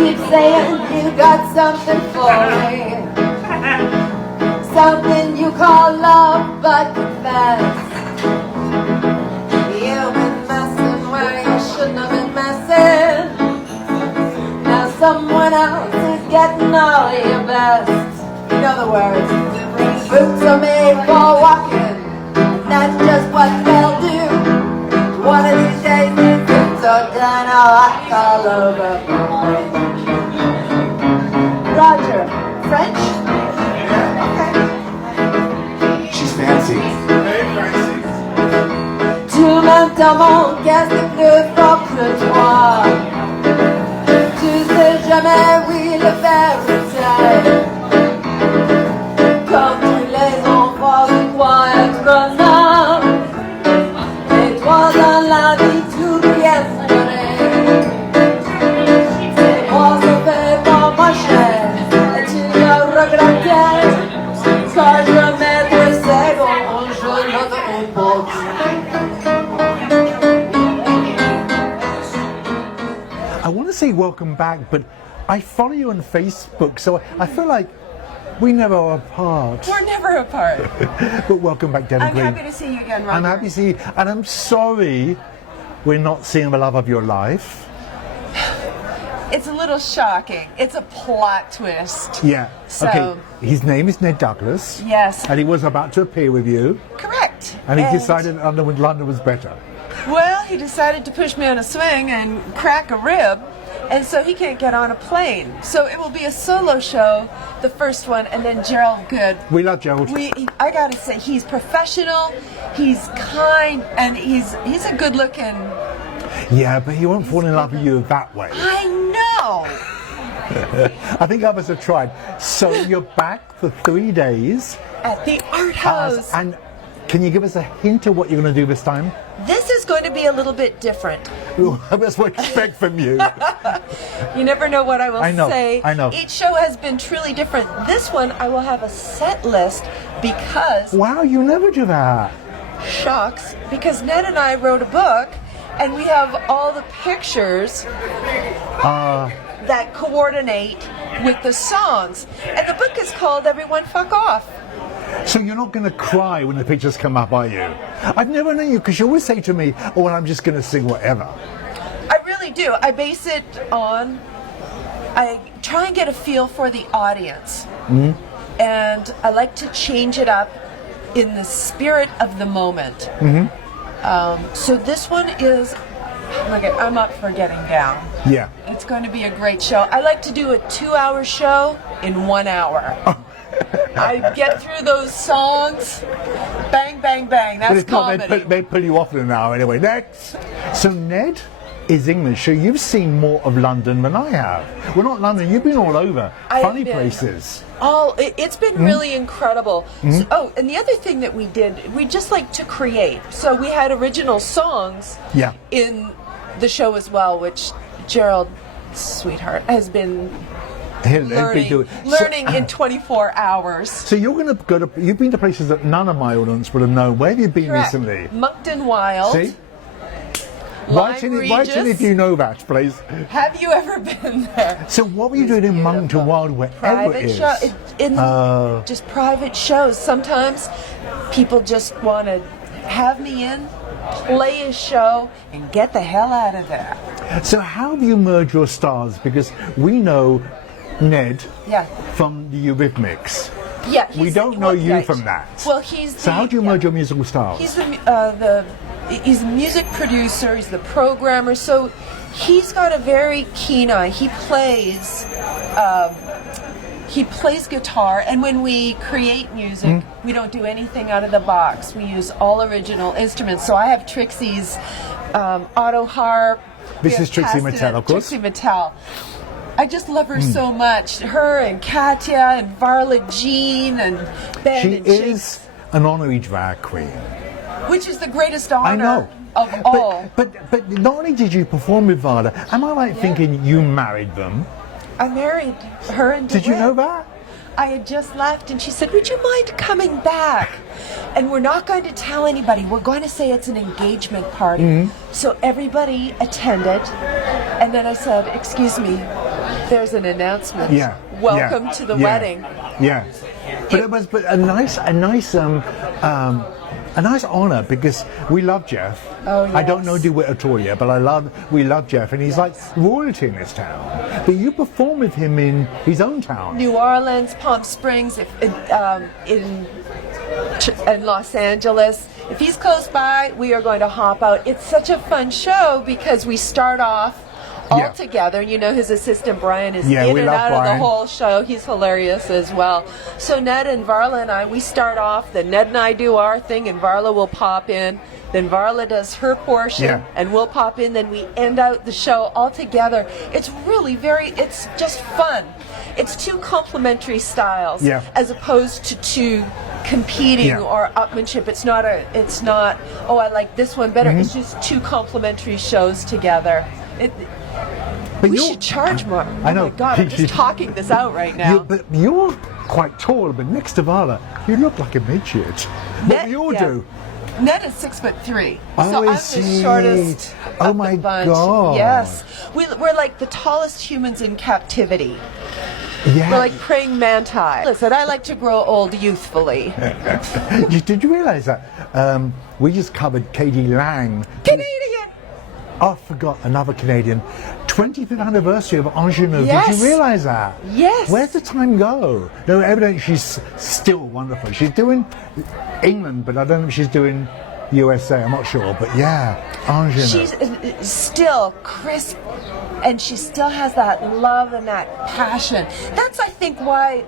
keep saying you got something for me, something you call love, but confess you've been messing where you shouldn't have been messing. Now someone else is getting all your best. In other words, boots are made for walking, and that's just what they'll do. One of these days these boots are done, I'll act all over. Roger, French? Okay. She's fancy. Very fancy. Tu m'entends, qu'est-ce que tu fais que toi? Tu sais jamais, oui, le vérité. Comme tous les enfants qui croient être nobles, et toi dans la vie tout bien donné. C'est moi qui fais pour ma chaîne, et tu me regrettais, quand je mets 2 secondes, je ne te comprends. I want to say welcome back, but I follow you on Facebook, so I feel like we never are apart. We're never apart. But welcome back, Deven Green. I'm happy to see you again, Roger. I'm happy to see you, and I'm sorry we're not seeing the love of your life. It's a little shocking. It's a plot twist. Yeah. So, okay. His name is Ned Douglas. Yes. And he was about to appear with you. Correct. And he decided London was better. Well, he decided to push me on a swing and crack a rib, and so he can't get on a plane. So it will be a solo show, the first one, and then Gerald Goode. We love Gerald. I gotta say, he's professional, he's kind, and he's a good-looking. Yeah, but he won't fall in love with you that way. I know. I think others have tried. So you're back for 3 days At the art house. And can you give us a hint of what you're going to do this time? This is going to be a little bit different. That's what I expect from you. You never know what I will say. I know. Each show has been truly different. This one, I will have a set list because... Wow, you never do that. Shocks. Because Ned and I wrote a book, and we have all the pictures that coordinate with the songs. And the book is called Everyone Fuck Off. So you're not going to cry when the pictures come up, are you? I've never known you, because you always say to me, oh, well, I'm just going to sing whatever. I really do. I base it on, I try and get a feel for the audience. Mm-hmm. And I like to change it up in the spirit of the moment. Mm-hmm. So this one is, okay, I'm up for getting down. Yeah. It's going to be a great show. I like to do a 2-hour show in 1 hour. Oh. I get through those songs, bang, bang, bang. That's comedy. They pull you off in an hour anyway. Next. So Ned is English, so you've seen more of London than I have. Well, not London, you've been all over. Funny places. It's been really incredible. Mm-hmm. So, and the other thing that we did, we just like to create. So we had original songs in the show as well, which Gerald, sweetheart, has been learning in 24 hours. So you're going to go to, you've been to places that none of my audience would have known. Where have you been recently? Moncton Wild. See? Write in if you know that, please. Have you ever been there? So what were you doing in Moncton Wild, wherever it is? Just private shows. Sometimes people just want to have me in, play a show, and get the hell out of there. So how do you merge your stars? Because we know Ned from the Eurythmics. Yeah, we don't know you from that. Well, so how do you merge your musical styles? He's a music producer. He's the programmer. So he's got a very keen eye. He plays guitar, and when we create music, we don't do anything out of the box. We use all original instruments. So I have Trixie's auto harp. This is Trixie Mattel, of course. Trixie Mattel. I just love her so much. Her and Katya and Varla Jean and Ben. She and is an honorary drag queen. Which is the greatest honor of all. But not only did you perform with Varla, am I right thinking you married them? I married her and Did you know that? I had just left, and she said, would you mind coming back? And we're not going to tell anybody. We're going to say it's an engagement party. So everybody attended, and then I said, excuse me, There's an announcement. Yeah. Welcome yeah, to the yeah, wedding. Yeah. But it was a nice honor because we love Jeff. Oh, I don't yes. know DeWitt at all yet, but we love Jeff, and he's like royalty in this town. But you perform with him in his own town. New Orleans, Palm Springs, in Los Angeles. If he's close by, we are going to hop out. It's such a fun show because we start off all Yeah. together. You know, his assistant Brian is Yeah, in we and love out of the Brian. whole show. He's hilarious as well. So Ned and Varla and I, we start off, then Ned and I do our thing, and Varla will pop in. Then Varla does her portion, Yeah. and we'll pop in. Then we end out the show all together. It's really it's just fun. It's two complementary styles, Yeah. as opposed to two competing Yeah. or upmanship. It's not, oh, I like this one better. Mm-hmm. It's just two complementary shows together. But We you're- should charge more. I know. Oh my God, I'm just talking this out right now. But you're quite tall, but next to Vala, you look like a midget. But we all do. Ned is 6'3", Oh, so I'm is the he? shortest Oh of my the bunch. God. Yes, we're like the tallest humans in captivity. Yeah. We're like praying manti. Listen, I like to grow old youthfully. Did you realize that? We just covered Katie Lang. Canadian. Oh, I forgot another Canadian. 25th anniversary of Ingenue. Yes. Did you realize that? Yes. Where's the time go? No, evidently she's still wonderful. She's doing England, but I don't know if she's doing USA. I'm not sure, but yeah, Ingenue. She's still crisp, and she still has that love and that passion. That's, I think, why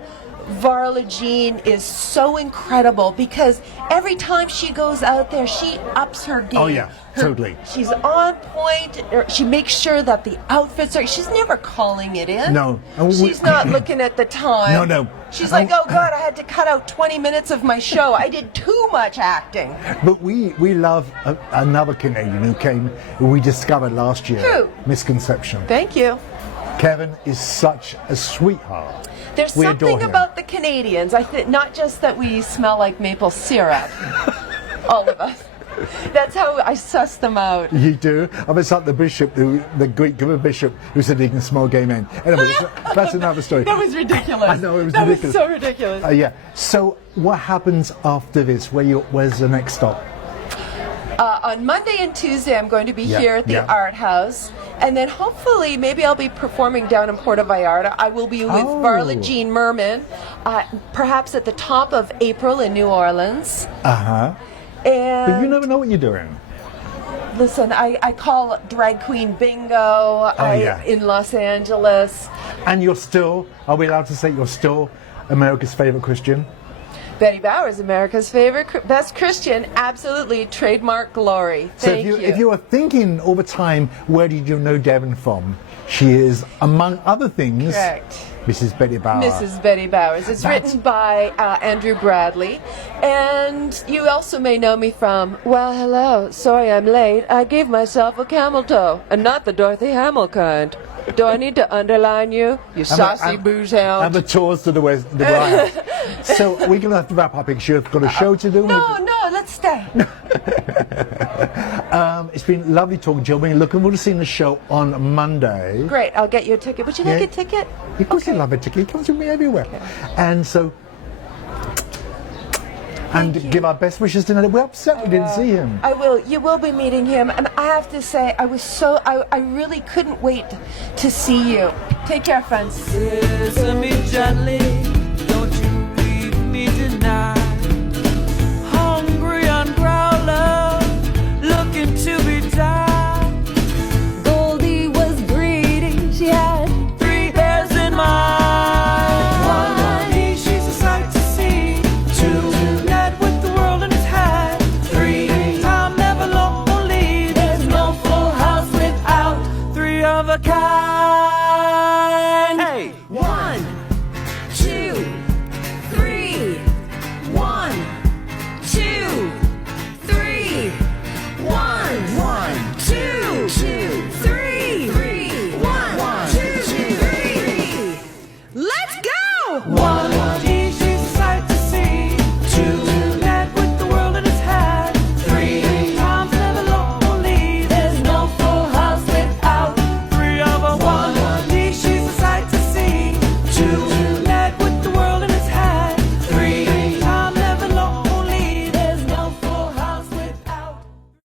Varla Jean is so incredible, because every time she goes out there, she ups her game. Oh, yeah, totally. She's on point. She makes sure that the outfits are. She's never calling it in. No. She's not looking at the time. No, no. She's like, oh God, I had to cut out 20 minutes of my show. I did too much acting. But we love another Canadian who came, who we discovered last year. Who? Misconception. Thank you. Kevin is such a sweetheart. There's We adore something him. about the Canadians. I think not just that we smell like maple syrup, all of us. That's how I suss them out. You do? I mean, it's like the bishop, the Greek bishop who said he can smell gay men. Anyway, that's another story. That was ridiculous. I know, it was that ridiculous. was so ridiculous. Yeah. So what happens after this? Where's the next stop? On Monday and Tuesday, I'm going to be Yeah, here at the yeah. Art House. And then hopefully, maybe I'll be performing down in Puerto Vallarta. I will be with Oh. Varla Jean Merman, perhaps at the top of April in New Orleans. Uh-huh. And But you never know what you're doing. listen, I call drag queen bingo yeah. in Los Angeles. And you're still, are we allowed to say you're still America's favorite Christian? Betty Bowers, America's favorite best Christian, absolutely trademark glory. Thank So if you were thinking all the time, where did you know Deven from? She is, among other things, Correct. Mrs. Betty Bowers. Mrs. Betty Bowers. It's written by Andrew Bradley. And you also may know me from, well, hello, sorry I'm late. I gave myself a camel toe, and not the Dorothy Hamill kind. Do I need to underline you, you saucy booze hound? And the tours to the White House. So we're going to have to wrap up because you've got a show to do. No, let's stay. It's been lovely talking to you. We're looking forward to seeing the show on Monday. Great, I'll get you a ticket. Would you like Yeah. a ticket? Of course you love a ticket. He comes with me everywhere. Okay. And so... And you. give our best wishes to Ned. We're upset we didn't see him. I will. You will be meeting him, and I have to say, I really couldn't wait to see you. Take care, friends. Kiss me gently.